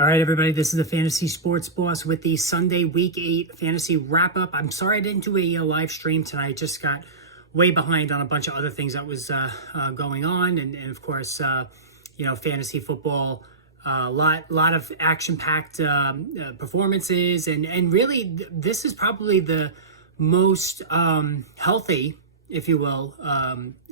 All right, everybody, this is the Fantasy Sports Boss with the Sunday Week 8 Fantasy Wrap-Up. I'm sorry I didn't do a live stream tonight. Just got way behind on a bunch of other things that was going on. And of course, fantasy football, a lot of action-packed performances. And really, this is probably the most healthy, if you will,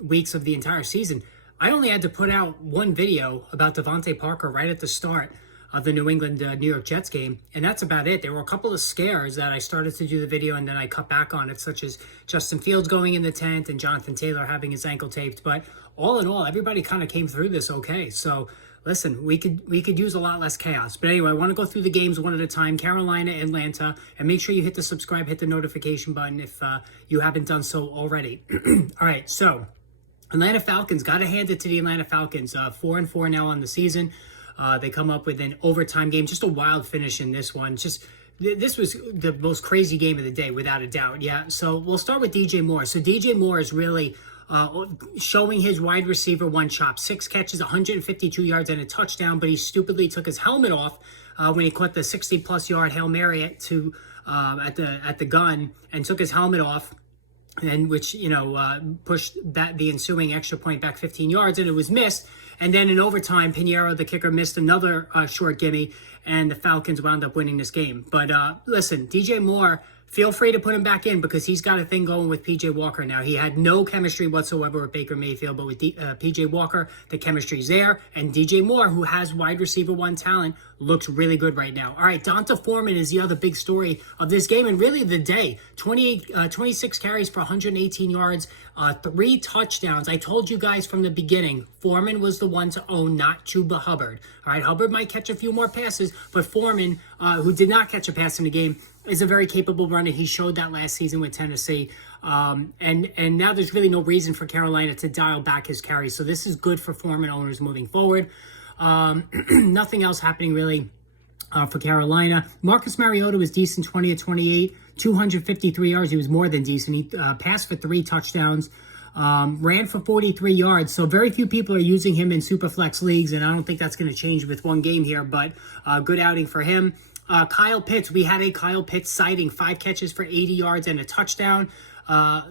weeks of the entire season. I only had to put out one video about Devontae Parker right at the start of the New England New York Jets game, and that's about it. There were a couple of scares that I started to do the video and then I cut back on it, such as Justin Fields going in the tent and Jonathan Taylor having his ankle taped. But all in all, everybody kind of came through this okay. So listen, we could use a lot less chaos. But anyway, I want to go through the games one at a time. Carolina, Atlanta, and make sure you hit the subscribe, hit the notification button if you haven't done so already. All right, so Atlanta Falcons, got to hand it to the Atlanta Falcons. 4-4 now on the season. They come up with an overtime game, just a wild finish in this one. This was the most crazy game of the day, without a doubt. Yeah, so we'll start with DJ Moore. So DJ Moore is really showing his wide receiver one chop. 6 catches, 152 yards, and a touchdown, but he stupidly took his helmet off when he caught the 60-plus yard Hail Mary at the gun and took his helmet off. And which, pushed the ensuing extra point back 15 yards, and it was missed. And then in overtime, Pinheiro, the kicker, missed another short gimme, and the Falcons wound up winning this game. But listen, DJ Moore, feel free to put him back in because he's got a thing going with P.J. Walker now. He had no chemistry whatsoever with Baker Mayfield, but with P.J. Walker, the chemistry's there. And DJ Moore, who has wide receiver one talent, looks really good right now. All right, Donta Foreman is the other big story of this game and really the day. 26 carries for 118 yards, 3 touchdowns. I told you guys from the beginning, Foreman was the one to own, not Chuba Hubbard. All right, Hubbard might catch a few more passes, but Foreman, who did not catch a pass in the game, is a very capable runner. He showed that last season with Tennessee. And now there's really no reason for Carolina to dial back his carries. So this is good for Foreman owners moving forward. Nothing else happening really for Carolina. Marcus Mariota was decent, 20 of 28, 253 yards. He was more than decent. He passed for 3 touchdowns, ran for 43 yards. So very few people are using him in super flex leagues, and I don't think that's going to change with one game here, but good outing for him. Kyle Pitts, we had a Kyle Pitts sighting, 5 catches for 80 yards and a touchdown.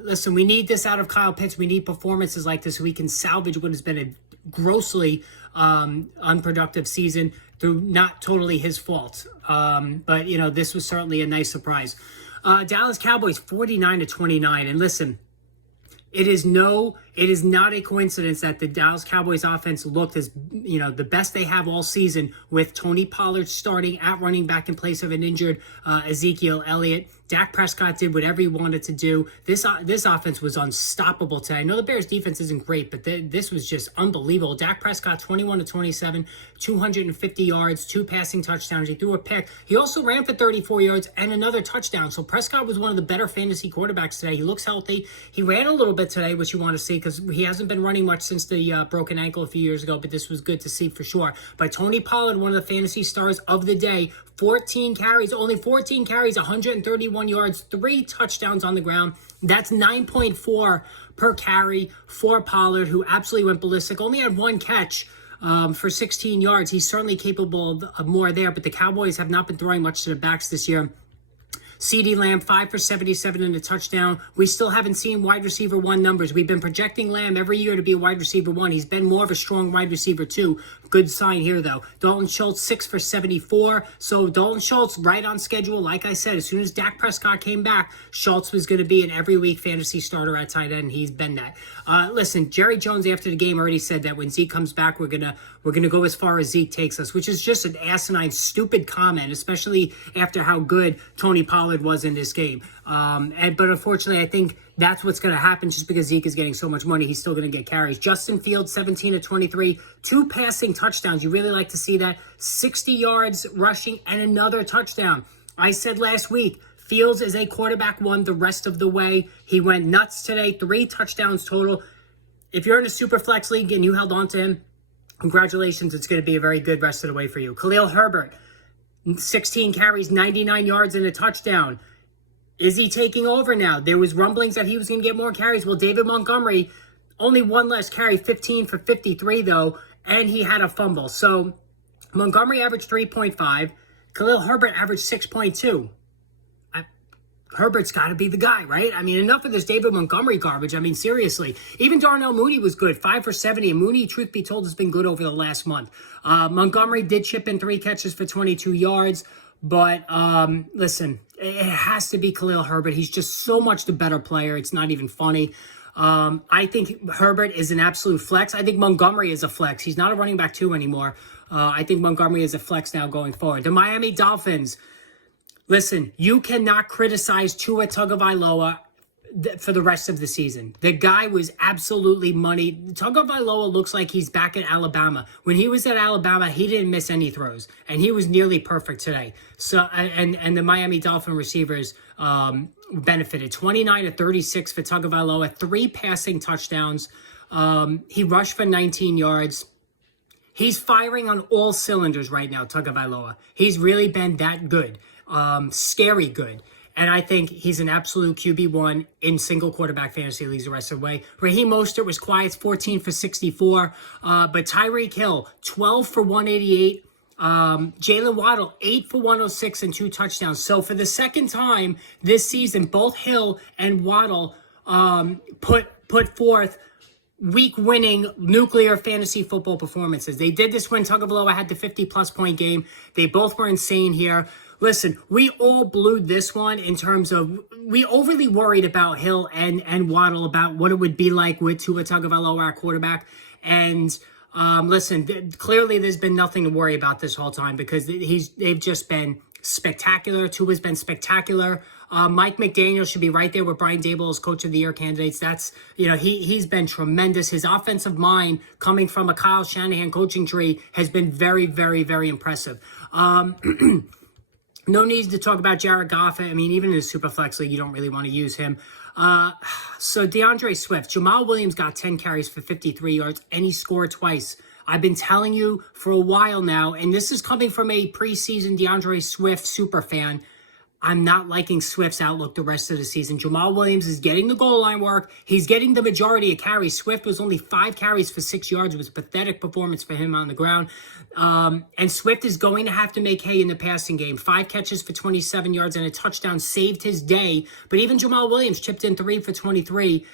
Listen, we need this out of Kyle Pitts. We need performances like this so we can salvage what has been a grossly unproductive season through not totally his fault. But, this was certainly a nice surprise. Dallas Cowboys, 49-29. And listen, it is not a coincidence that the Dallas Cowboys offense looked as, the best they have all season with Tony Pollard starting at running back in place of an injured Ezekiel Elliott. Dak Prescott did whatever he wanted to do. This offense was unstoppable today. I know the Bears defense isn't great, but this was just unbelievable. Dak Prescott, 21-27, 250 yards, 2 passing touchdowns. He threw a pick. He also ran for 34 yards and another touchdown. So Prescott was one of the better fantasy quarterbacks today. He looks healthy. He ran a little bit today, which you want to see because he hasn't been running much since the broken ankle a few years ago, but this was good to see for sure. But Tony Pollard, one of the fantasy stars of the day, 14 carries, 131 yards, 3 touchdowns on the ground. That's 9.4 per carry for Pollard, who absolutely went ballistic. Only had 1 catch for 16 yards. He's certainly capable of more there, but the Cowboys have not been throwing much to the backs this year. CeeDee Lamb, 5 for 77 and a touchdown. We still haven't seen wide receiver 1 numbers. We've been projecting Lamb every year to be a wide receiver 1. He's been more of a strong wide receiver 2. Good sign here, though. Dalton Schultz, 6 for 74. So Dalton Schultz, right on schedule. Like I said, as soon as Dak Prescott came back, Schultz was going to be an every week fantasy starter at tight end. He's been that. Listen, Jerry Jones after the game already said that when Zeke comes back, we're gonna go as far as Zeke takes us, which is just an asinine, stupid comment, especially after how good Tony Pollard was in this game. But unfortunately, I think that's what's going to happen just because Zeke is getting so much money. He's still going to get carries. Justin Fields, 17 of 23, 2 passing touchdowns. You really like to see that. 60 yards rushing and another touchdown. I said last week, Fields is a quarterback 1 the rest of the way. He went nuts today. 3 touchdowns total. If you're in a super flex league and you held on to him, congratulations. It's going to be a very good rest of the way for you. Khalil Herbert, 16 carries, 99 yards and a touchdown. Is he taking over now? There was rumblings that he was going to get more carries. Well, David Montgomery, only 1 less carry, 15 for 53, though, and he had a fumble. So Montgomery averaged 3.5. Khalil Herbert averaged 6.2. Herbert's got to be the guy, right? I mean, enough of this David Montgomery garbage. I mean, seriously. Even Darnell Mooney was good, 5 for 70. And Mooney, truth be told, has been good over the last month. Montgomery did chip in 3 catches for 22 yards. But listen, it has to be Khalil Herbert. He's just so much the better player. It's not even funny. I think Herbert is an absolute flex. I think Montgomery is a flex. He's not a running back 2 anymore. I think Montgomery is a flex now going forward. The Miami Dolphins. Listen, you cannot criticize Tua Tagovailoa for the rest of the season. The guy was absolutely money. Tagovailoa looks like he's back at Alabama. When he was at Alabama, he didn't miss any throws, and he was nearly perfect today. So, and the Miami Dolphin receivers benefited. 29 to 36 for Tagovailoa, 3 passing touchdowns. He rushed for 19 yards. He's firing on all cylinders right now, Tagovailoa. He's really been that good. Scary good. And I think he's an absolute QB1 in single quarterback fantasy leagues the rest of the way. Raheem Mostert was quiet, 14 for 64. But Tyreek Hill, 12 for 188. Jalen Waddle, 8 for 106 and 2 touchdowns. So for the second time this season, both Hill and Waddle put forth week-winning nuclear fantasy football performances. They did this when Tagovailoa had the 50-plus point game. They both were insane here. Listen, we all blew this one in terms of we overly worried about Hill and Waddle about what it would be like with Tua Tagovailoa, our quarterback. And listen, clearly there's been nothing to worry about this whole time because they've just been spectacular. Tua's been spectacular. Mike McDaniel should be right there with Brian Daboll as Coach of the Year candidates. That's, he's been tremendous. His offensive mind coming from a Kyle Shanahan coaching tree has been very, very, very impressive. No need to talk about Jared Goff. I mean, even in the Superflex League, you don't really want to use him. So DeAndre Swift, Jamal Williams got 10 carries for 53 yards, and he scored twice. I've been telling you for a while now, and this is coming from a preseason DeAndre Swift super fan. I'm not liking Swift's outlook the rest of the season. Jamal Williams is getting the goal line work. He's getting the majority of carries. Swift was only 5 carries for 6 yards. It was a pathetic performance for him on the ground. And Swift is going to have to make hay in the passing game. 5 catches for 27 yards and a touchdown saved his day. But even Jamal Williams chipped in 3 for 23.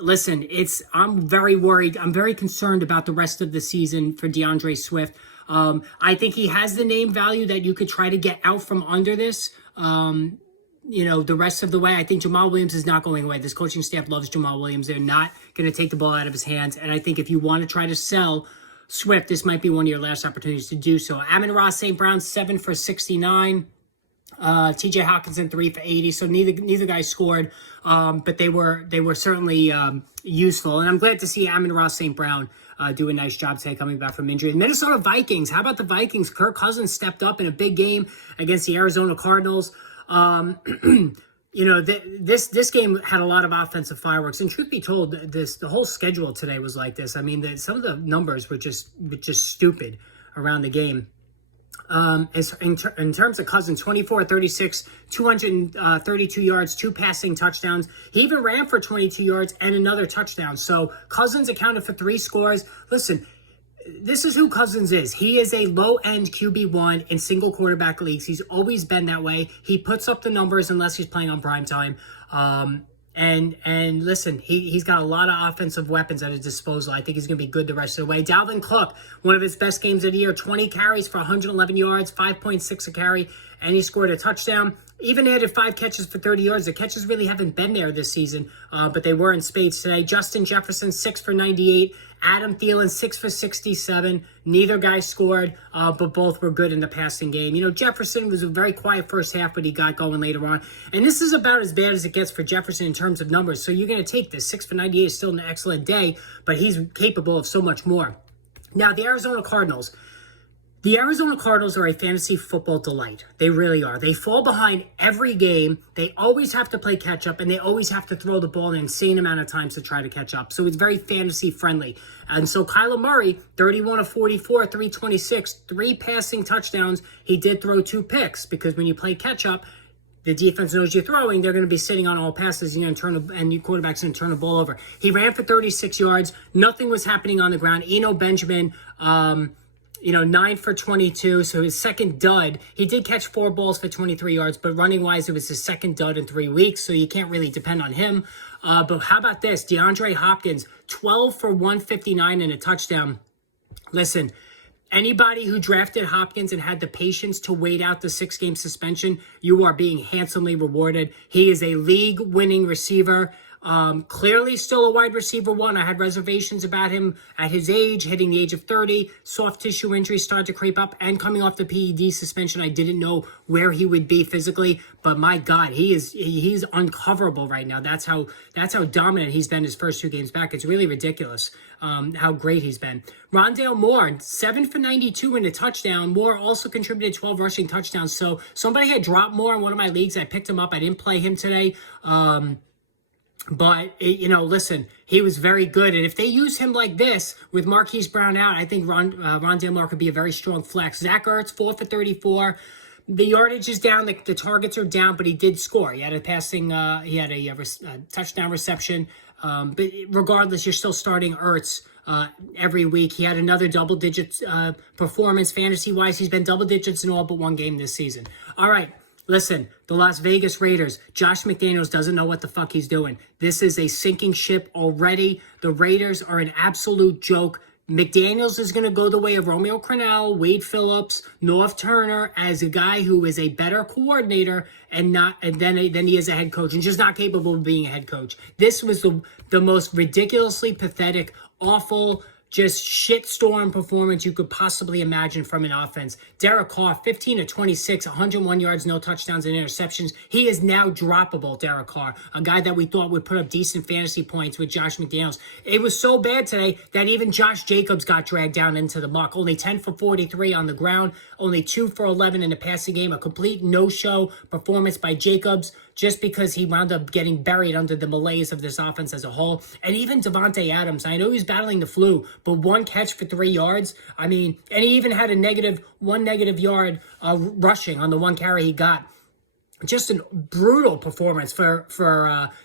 Listen, I'm very worried. I'm very concerned about the rest of the season for DeAndre Swift. I think he has the name value that you could try to get out from under this. The rest of the way, I think Jamal Williams is not going away. This coaching staff loves Jamal Williams. They're not going to take the ball out of his hands. And I think if you want to try to sell Swift, this might be one of your last opportunities to do so. Amon-Ra St. Brown, 7 for 69. TJ Hawkinson, 3 for 80. So neither guy scored, but they were certainly useful. And I'm glad to see Amon-Ra St. Brown do a nice job today coming back from injury. The Minnesota Vikings, how about the Vikings? Kirk Cousins stepped up in a big game against the Arizona Cardinals. This game had a lot of offensive fireworks. And truth be told, the whole schedule today was like this. I mean, some of the numbers were just stupid around the game. In terms of Cousins, 24-36, 232 yards, 2 passing touchdowns. He even ran for 22 yards and another touchdown. So Cousins accounted for 3 scores. Listen, this is who Cousins is. He is a low-end QB1 in single quarterback leagues. He's always been that way. He puts up the numbers unless he's playing on primetime. And listen, he's got a lot of offensive weapons at his disposal. I think he's going to be good the rest of the way. Dalvin Cook, one of his best games of the year, 20 carries for 111 yards, 5.6 a carry, and he scored a touchdown. Even added 5 catches for 30 yards. The catches really haven't been there this season, but they were in spades today. Justin Jefferson, 6 for 98. Adam Thielen, 6 for 67. Neither guy scored, but both were good in the passing game. Jefferson was a very quiet first half, but he got going later on. And this is about as bad as it gets for Jefferson in terms of numbers. So you're going to take this. 6 for 98 is still an excellent day, but he's capable of so much more. Now, the Arizona Cardinals. The Arizona Cardinals are a fantasy football delight. They really are. They fall behind every game. They always have to play catch up, and they always have to throw the ball an insane amount of times to try to catch up. So it's very fantasy friendly. And so Kyler Murray, 31 of 44, 326, 3 passing touchdowns. He did throw 2 picks because when you play catch up, the defense knows you're throwing. They're going to be sitting on all passes, and your quarterback's going to turn the ball over. He ran for 36 yards. Nothing was happening on the ground. Eno Benjamin, 9 for 22, so his second dud. He did catch 4 balls for 23 yards, but running-wise, it was his second dud in 3 weeks, so you can't really depend on him. But how about this? DeAndre Hopkins, 12 for 159 and a touchdown. Listen, anybody who drafted Hopkins and had the patience to wait out the 6-game suspension, you are being handsomely rewarded. He is a league-winning receiver. Clearly still a wide receiver one. I had reservations about him at his age, hitting the age of 30. Soft tissue injuries started to creep up, and coming off the PED suspension, I didn't know where he would be physically. But my God, he's uncoverable right now. That's how dominant he's been his first 2 games back. It's really ridiculous how great he's been. Rondale Moore, 7 for 92 and a touchdown. Moore also contributed 12 rushing touchdowns. So somebody had dropped Moore in one of my leagues. I picked him up. I didn't play him today. But, listen, he was very good. And if they use him like this with Marquise Brown out, I think Rondale Moore could be a very strong flex. Zach Ertz, 4 for 34. The yardage is down. The targets are down, but he did score. He had a touchdown reception. But regardless, you're still starting Ertz every week. He had another double-digit performance. Fantasy-wise, he's been double digits in all but 1 game this season. All right. Listen, the Las Vegas Raiders, Josh McDaniels doesn't know what the fuck he's doing. This is a sinking ship already. The Raiders are an absolute joke. McDaniels is going to go the way of Romeo Crennel, Wade Phillips, North Turner as a guy who is a better coordinator and then he is a head coach and just not capable of being a head coach. This was the most ridiculously pathetic, awful, just shitstorm performance you could possibly imagine from an offense. Derek Carr, 15 of 26, 101 yards, no touchdowns and interceptions. He is now droppable, Derek Carr, a guy that we thought would put up decent fantasy points with Josh McDaniels. It was so bad today that even Josh Jacobs got dragged down into the muck. Only 10 for 43 on the ground, only 2 for 11 in the passing game. A complete no-show performance by Jacobs, just because he wound up getting buried under the malaise of this offense as a whole. And even Davante Adams, I know he's battling the flu, but 1 catch for 3 yards. I mean, and he even had a one negative yard rushing on the 1 carry he got. Just a brutal performance for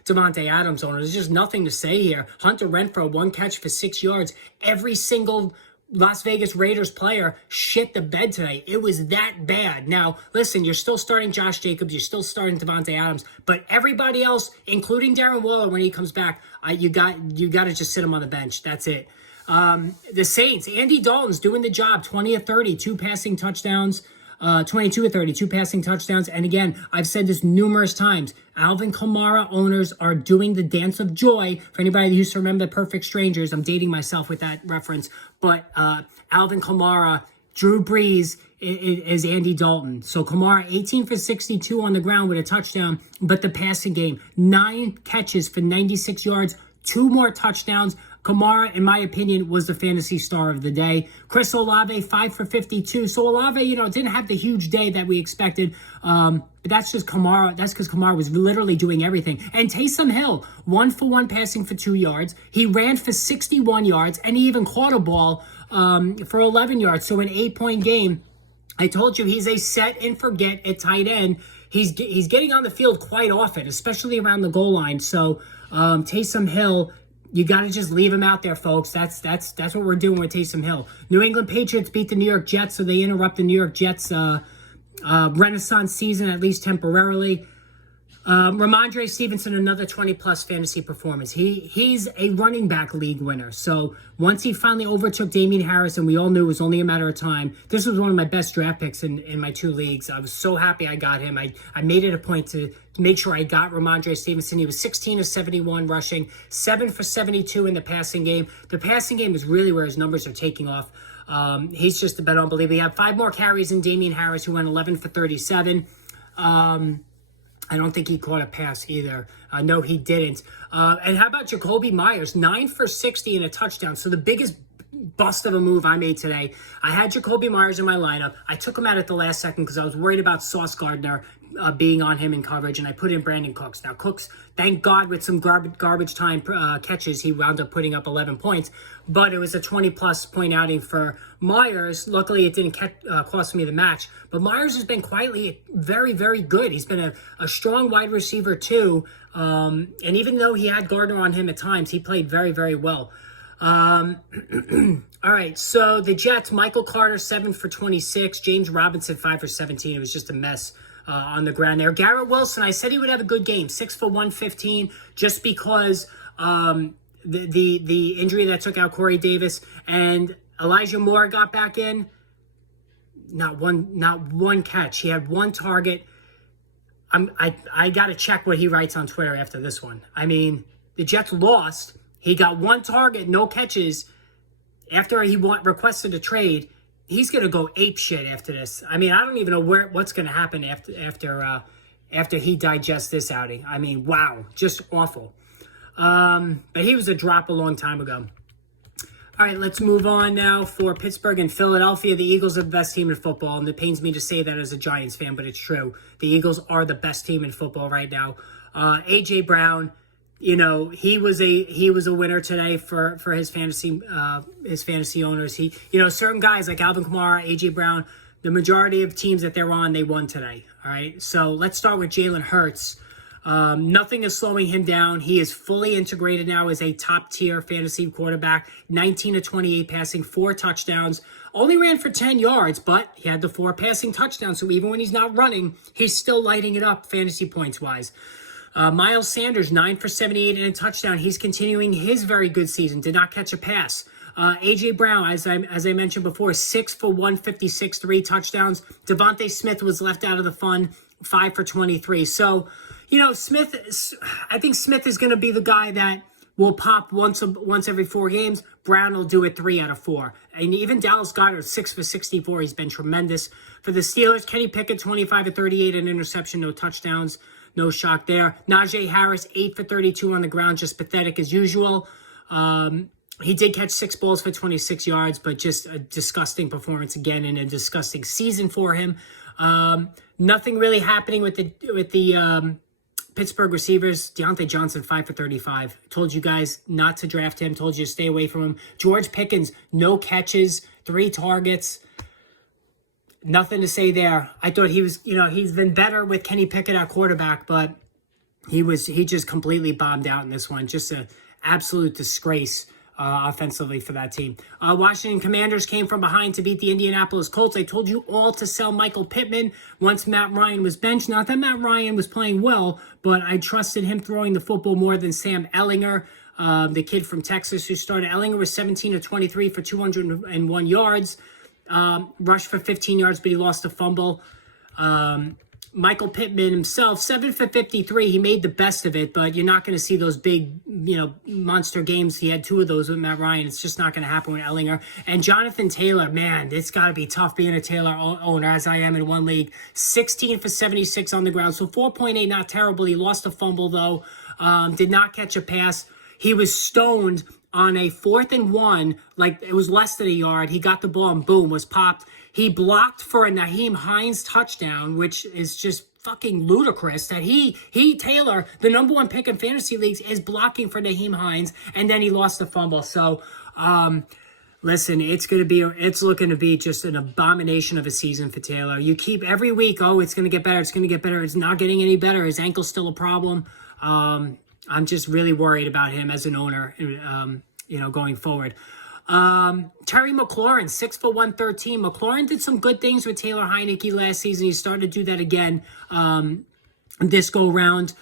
Davante Adams owners. There's just nothing to say here. Hunter Renfrow, 1 catch for 6 yards. Every single Las Vegas Raiders player shit the bed today. It was that bad. Now, listen, you're still starting Josh Jacobs. You're still starting Davante Adams. But everybody else, including Darren Waller when he comes back, you got to just sit him on the bench. That's it. The Saints, Andy Dalton's doing the job. 20 of 30, 2 passing touchdowns. 22 of 30, 2 passing touchdowns. And again, I've said this numerous times. Alvin Kamara owners are doing the dance of joy. For anybody who used to remember The Perfect Strangers, I'm dating myself with that reference. But Alvin Kamara, Drew Brees is Andy Dalton. So Kamara, 18 for 62 on the ground with a touchdown. But the passing game, 9 catches for 96 yards, 2 more touchdowns. Kamara, in my opinion, was the fantasy star of the day. Chris Olave, 5 for 52. So Olave, didn't have the huge day that we expected. But that's just Kamara. That's because Kamara was literally doing everything. And Taysom Hill, 1 for 1 passing for 2 yards. He ran for 61 yards, and he even caught a ball for 11 yards. So an 8-point game. I told you he's a set and forget at tight end. He's getting on the field quite often, especially around the goal line. So Taysom Hill, you got to just leave him out there, folks. That's what we're doing with Taysom Hill. New England Patriots beat the New York Jets, so they interrupt the New York Jets' renaissance season, at least temporarily. Ramondre Stevenson, another 20-plus fantasy performance. He's a running back league winner. So once he finally overtook Damian Harris, and we all knew it was only a matter of time, this was one of my best draft picks in my 2 leagues. I was so happy I got him. I made it a point to make sure I got Ramondre Stevenson. He was 16 of 71 rushing, 7 for 72 in the passing game. The passing game is really where his numbers are taking off. He's just been unbelievable. He had 5 more carries than Damian Harris, who went 11 for 37. I don't think he caught a pass either. No, he didn't. And how about Jacoby Myers? 9 for 60 and a touchdown. So the biggest bust of a move I made today. I had Jacoby Myers in my lineup. I took him out at the last second because I was worried about Sauce Gardner being on him in coverage, and I put in Brandon Cooks. Now, Cooks, thank God, with some garbage time catches, he wound up putting up 11 points. But it was a 20-plus point outing for Myers. Luckily, it didn't cost me the match. But Myers has been quietly very, very good. He's been a strong wide receiver, too. And even though he had Gardner on him at times, he played very, very well. All right, so the Jets, Michael Carter, 7 for 26. James Robinson, 5 for 17. It was just a mess on the ground there. Garrett Wilson, I said he would have a good game, 6 for 115, just because the injury that took out Corey Davis. And Elijah Moore got back in. Not one catch. He had one target. I got to check what he writes on Twitter after this one. I mean, the Jets lost. He got one target, no catches. After he requested a trade, he's going to go ape shit after this. I mean, I don't even know what's going to happen after he digests this outing. I mean, wow, just awful. But he was a drop a long time ago. All right, let's move on now for Pittsburgh and Philadelphia. The Eagles are the best team in football, and it pains me to say that as a Giants fan, but it's true. The Eagles are the best team in football right now. A.J. Brown, you know, he was a winner today for his fantasy owners. Certain guys like Alvin Kamara, A.J. Brown, the majority of teams that they're on, they won today. All right, so let's start with Jalen Hurts. Nothing is slowing him down. He is fully integrated now as a top-tier fantasy quarterback. 19 to 28 passing, 4 touchdowns. Only ran for 10 yards, but he had the 4 passing touchdowns. So even when he's not running, he's still lighting it up fantasy points-wise. Miles Sanders, 9 for 78 and a touchdown. He's continuing his very good season. Did not catch a pass. A.J. Brown, as I mentioned before, 6 for 156, 3 touchdowns. Devontae Smith was left out of the fun, 5 for 23. So, you know, I think Smith is going to be the guy that will pop once every 4 games. Brown will do it 3 out of 4. And even Dallas Goedert, 6 for 64. He's been tremendous. For the Steelers, Kenny Pickett, 25 for 38, an interception, no touchdowns. No shock there. Najee Harris, 8 for 32 on the ground, just pathetic as usual. He did catch 6 balls for 26 yards, but just a disgusting performance again and a disgusting season for him. Nothing really happening with the Pittsburgh receivers. Deontay Johnson, 5 for 35. Told you guys not to draft him. Told you to stay away from him. George Pickens, no catches, 3 targets. Nothing to say there. I thought he was, he's been better with Kenny Pickett at quarterback, but he just completely bombed out in this one. Just an absolute disgrace offensively for that team. Washington Commanders came from behind to beat the Indianapolis Colts. I told you all to sell Michael Pittman once Matt Ryan was benched. Not that Matt Ryan was playing well, but I trusted him throwing the football more than Sam Ehlinger, the kid from Texas who started. Ehlinger was 17 of 23 for 201 yards. Rushed for 15 yards, but he lost a fumble. Michael Pittman himself, 7 for 53. He made the best of it, but you're not going to see those big, monster games. He had 2 of those with Matt Ryan. It's just not going to happen with Ehlinger. And Jonathan Taylor, man, it's got to be tough being a Taylor owner, as I am in one league. 16 for 76 on the ground, so 4.8, not terrible. He lost a fumble, though. Did not catch a pass. He was stoned on a 4th and 1, like it was less than a yard. He got the ball and boom, was popped. He blocked for a Nyheim Hines touchdown, which is just fucking ludicrous that Taylor, the number 1 pick in fantasy leagues, is blocking for Nyheim Hines, and then he lost the fumble. So, listen, it's looking to be just an abomination of a season for Taylor. You keep every week, it's going to get better, it's going to get better. It's not getting any better. His ankle's still a problem. I'm just really worried about him as an owner, going forward. Terry McLaurin, 6 for 113. McLaurin did some good things with Taylor Heineke last season. He started to do that again this go round.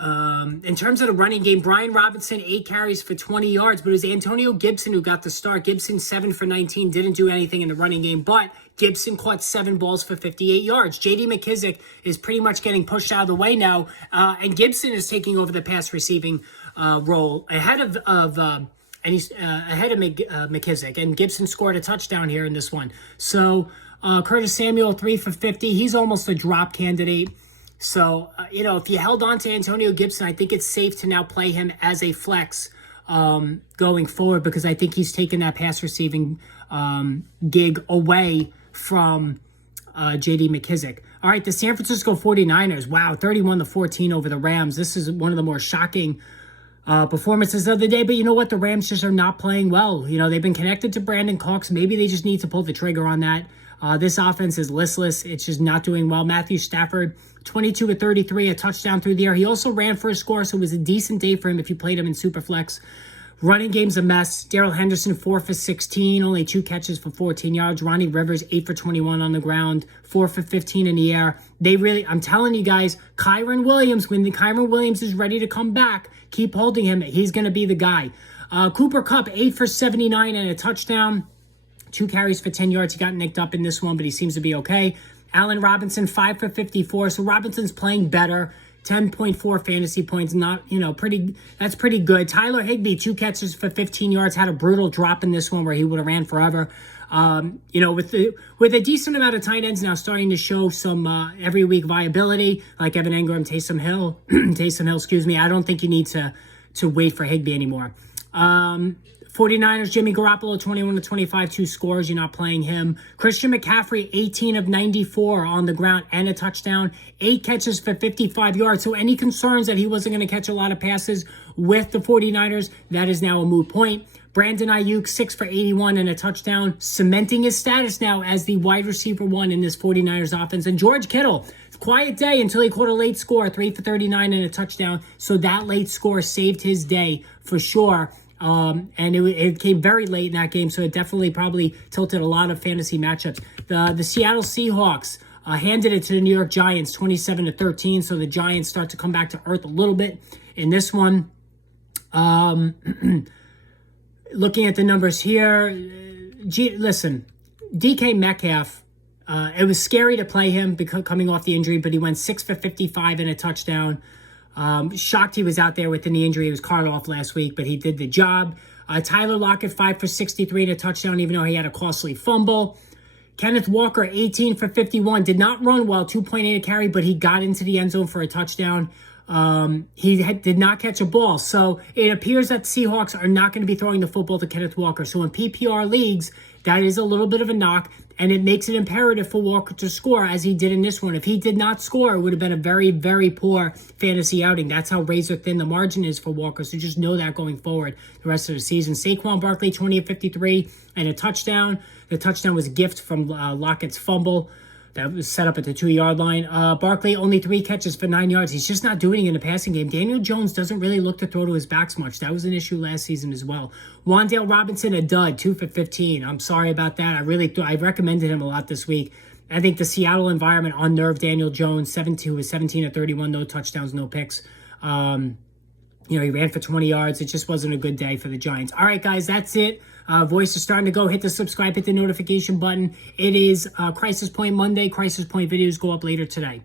In terms of the running game, Brian Robinson, 8 carries for 20 yards, but it was Antonio Gibson who got the start. Gibson, 7 for 19, didn't do anything in the running game, but Gibson caught 7 balls for 58 yards. J.D. McKissick is pretty much getting pushed out of the way now, and Gibson is taking over the pass receiving role ahead of McKissick, and Gibson scored a touchdown here in this one. So Curtis Samuel, 3 for 50. He's almost a drop candidate. So, if you held on to Antonio Gibson, I think it's safe to now play him as a flex going forward, because I think he's taken that pass receiving gig away from J.D. McKissick. All right, the San Francisco 49ers, wow, 31-14 over the Rams. This is one of the more shocking performances of the day, but you know what? The Rams just are not playing well. They've been connected to Brandon Cooks. Maybe they just need to pull the trigger on that. This offense is listless. It's just not doing well. Matthew Stafford, 22 to 33, a touchdown through the air. He also ran for a score, so it was a decent day for him if you played him in Superflex. Running game's a mess. Darrell Henderson, 4 for 16, only 2 catches for 14 yards. Ronnie Rivers, 8 for 21 on the ground, 4 for 15 in the air. I'm telling you guys, Kyren Williams, when the Kyren Williams is ready to come back, keep holding him. He's going to be the guy. Cooper Kupp, 8 for 79 and a touchdown. 2 carries for 10 yards. He got nicked up in this one, but he seems to be okay. Allen Robinson, 5 for 54. So Robinson's playing better. 10.4 fantasy points, that's pretty good. Tyler Higbee, 2 catches for 15 yards, had a brutal drop in this one where he would have ran forever. With a decent amount of tight ends now starting to show some every week viability, like Evan Engram, Taysom Hill, I don't think you need to wait for Higbee anymore. 49ers, Jimmy Garoppolo, 21 to 25, 2 scores. You're not playing him. Christian McCaffrey, 18 of 94 on the ground and a touchdown, 8 catches for 55 yards. So any concerns that he wasn't going to catch a lot of passes with the 49ers, that is now a moot point. Brandon Ayuk, 6 for 81 and a touchdown, cementing his status now as the wide receiver 1 in this 49ers offense. And George Kittle, quiet day until he caught a late score, 3 for 39 and a touchdown. So that late score saved his day for sure. And it came very late in that game, so it definitely probably tilted a lot of fantasy matchups. The Seattle Seahawks handed it to the New York Giants, 27 to 13. So the Giants start to come back to earth a little bit in this one. Looking at the numbers here, listen, DK Metcalf. It was scary to play him because coming off the injury, but he went 6 for 55 and a touchdown. Shocked he was out there with the knee injury. He was carted off last week, but he did the job. Tyler Lockett, 5 for 63 and a touchdown, even though he had a costly fumble. Kenneth Walker, 18 for 51. Did not run well, 2.8 a carry, but he got into the end zone for a touchdown. Did not catch a ball. So it appears that the Seahawks are not going to be throwing the football to Kenneth Walker. So in PPR leagues, that is a little bit of a knock, and it makes it imperative for Walker to score as he did in this one. If he did not score, it would have been a very, very poor fantasy outing. That's how razor thin the margin is for Walker, so just know that going forward the rest of the season. Saquon Barkley, 20 of 53 and a touchdown. The touchdown was a gift from Lockett's fumble that was set up at the 2-yard line. Barkley, only 3 catches for 9 yards. He's just not doing it in the passing game. Daniel Jones doesn't really look to throw to his backs much. That was an issue last season as well. Wandale Robinson, a dud, 2 for 15. I'm sorry about that. I recommended him a lot this week. I think the Seattle environment unnerved Daniel Jones. 17 of 31, no touchdowns, no picks. He ran for 20 yards. It just wasn't a good day for the Giants. All right, guys, that's it. Voice is starting to go. Hit the subscribe, hit the notification button. It is Crisis Point Monday. Crisis Point videos go up later today.